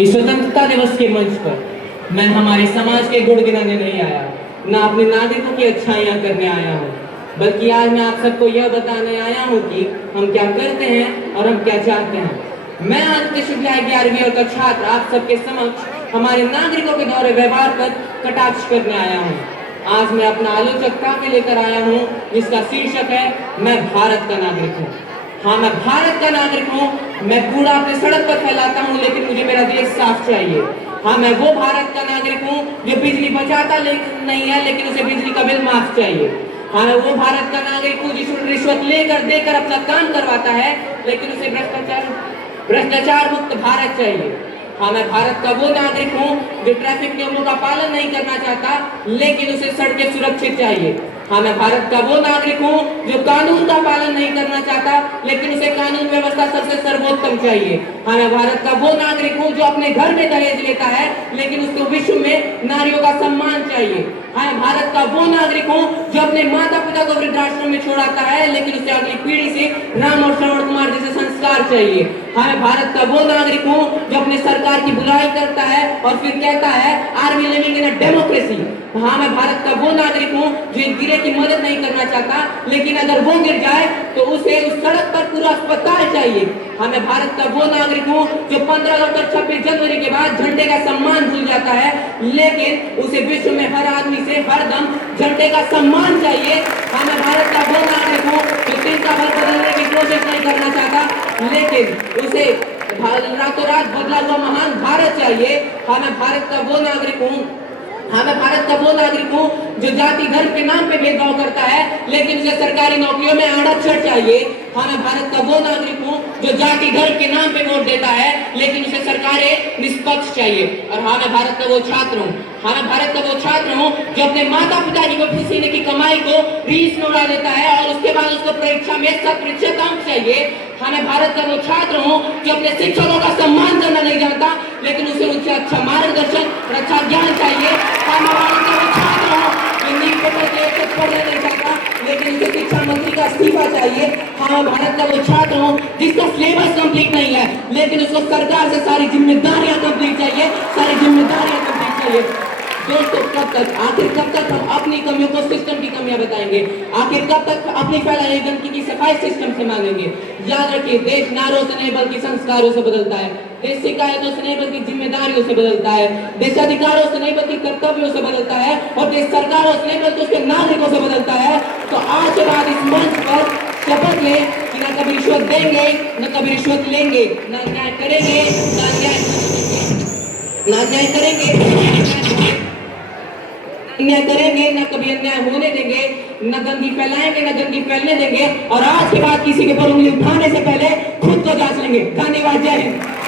इस स्वतंत्रता दिवस के मंच पर मैं हमारे समाज के गुण गिनाने नहीं आया, ना अपने नागरिकों की अच्छाइयाँ करने आया हूँ, बल्कि आज मैं आप सबको यह बताने आया हूँ कि हम क्या करते हैं और हम क्या चाहते हैं। मैं आदित्य शुक्ला 11वीं का छात्र आप सबके समक्ष हमारे नागरिकों के दौरे व्यवहार पर कटाक्ष करने आया हूँ। आज मैं अपना आलोचक काव्य लेकर आया हूँ जिसका शीर्षक है मैं भारत का नागरिक हूँ। हाँ, मैं भारत का नागरिक हूँ। मैं कूड़ा अपने सड़क पर फैलाता हूँ, लेकिन मुझे मेरा देश साफ चाहिए। हाँ, मैं वो भारत का नागरिक हूँ जो बिजली बचाता नहीं है, लेकिन उसे बिजली का बिल माफ चाहिए। हाँ, मैं वो भारत का नागरिक हूँ जिसको रिश्वत लेकर देकर अपना काम करवाता है, लेकिन उसे भ्रष्टाचार मुक्त भारत चाहिए। हाँ, मैं भारत का वो नागरिक हूँ जो ट्रैफिक नियमों का पालन नहीं करना चाहता, लेकिन उसे सड़कें सुरक्षित चाहिए। हाँ, मैं भारत का वो नागरिक हूँ जो कानून का पालन नहीं करना चाहता, लेकिन उसे कानून व्यवस्था सबसे सर्वोत्तम चाहिए। हाँ, मैं भारत का वो नागरिक हूँ जो अपने घर में दहेज लेता है, लेकिन उसको विश्व में नारियों का सम्मान चाहिए। हाँ, मैं भारत का वो नागरिक हूँ जो अपने माता पिता को वृद्धाश्रम में छोड़ाता है, लेकिन उसे अगली पीढ़ी से राम और श्रवण कुमार जैसे संस्कार चाहिए। हाँ, मैं भारत का वो नागरिक हूँ जो अपने सरकार की बुराई करता है और फिर कहता है are we living in a democracy. हाँ, मैं भारत का वो नागरिक हूँ जो एक गिरे की मदद नहीं करना चाहता, लेकिन अगर वो गिर जाए तो उसे उस सड़क पर पूरा अस्पताल चाहिए। हाँ, मैं भारत का वो नागरिक हूँ जो 15 अगस्त और 26 जनवरी के बाद झंडे का सम्मान भूल जाता है, लेकिन उसे विश्व में हर आदमी से हरदम झंडे का सम्मान चाहिए। हाँ, मैं भारत का वो नागरिक हूँ जो चिंता भर बदलने की कोशिश नहीं करना चाहता, लेकिन उसे रातों रात बदला हुआ महान भारत चाहिए। हाँ, मैं भारत का वो नागरिक हूँ हाँ, मैं भारत का वो नागरिक हूँ जो जाति धर्म के नाम पे भेदभाव करता है, लेकिन उसे सरकारी नौकरियों में आरक्षण चाहिए। हाँ, मैं भारत का वो नागरिक हूँ जो जाति धर्म के नाम पे वोट देता है, लेकिन उसे सरकारें निष्पक्ष चाहिए। और हाँ, मैं भारत का वो छात्र हूँ हाँ, मैं भारत का वो छात्र हूँ जो अपने माता पिता की पसीने की कमाई को रीस में उड़ा देता है और उसके बाद उसको परीक्षा में 100% अंक चाहिए। हाँ, मैं भारत का वो छात्र हूँ जो अपने शिक्षकों का सम्मान करना नहीं जानता, लेकिन उसे उनसे अच्छा मार्गदर्शन और अच्छा ज्ञान चाहिए। हाँ, मैं भारत का वो छात्र हूँ जो नीट पेपर के पढ़ना नहीं चाहता, लेकिन उसे शिक्षा मंत्री का इस्तीफा चाहिए। हाँ, मैं भारत का वो छात्र हूँ जिसका सिलेबस कंप्लीट नहीं है, लेकिन उसको सरकार से सारी जिम्मेदारियां कंप्लीट चाहिए, सारी जिम्मेदारियां कंप्लीट चाहिए। दोस्तों, आखिर कब तक हम अपनी कमियों को सिस्टम की कमियां बताएंगे? आखिर कब तक अपनी फैलाई गंदगी की सफाई सिस्टम से मांगेंगे? याद रखिए, देश नारों से नहीं बल्कि संस्कारों से बदलता है। देश शिकायतों से नहीं बल्कि जिम्मेदारियों से बदलता है। देश अधिकारों से नहीं बल्कि कर्तव्यों से बदलता है, और देश सरकारों से नहीं बल्कि उसके नागरिकों से बदलता है। तो आज के बाद इस मंच पर शपथ लें कि न कभी रिश्वत देंगे, न कभी रिश्वत लेंगे, न अन्याय करेंगे, न अन्याय करेंगे, न कभी अन्याय होने देंगे, न गंदगी फैलाएंगे, न गंदगी फैलने देंगे। और आज के बाद किसी के ऊपर उंगली उठाने से पहले खुद को जांच लेंगे। धन्यवाद। जय हिंद।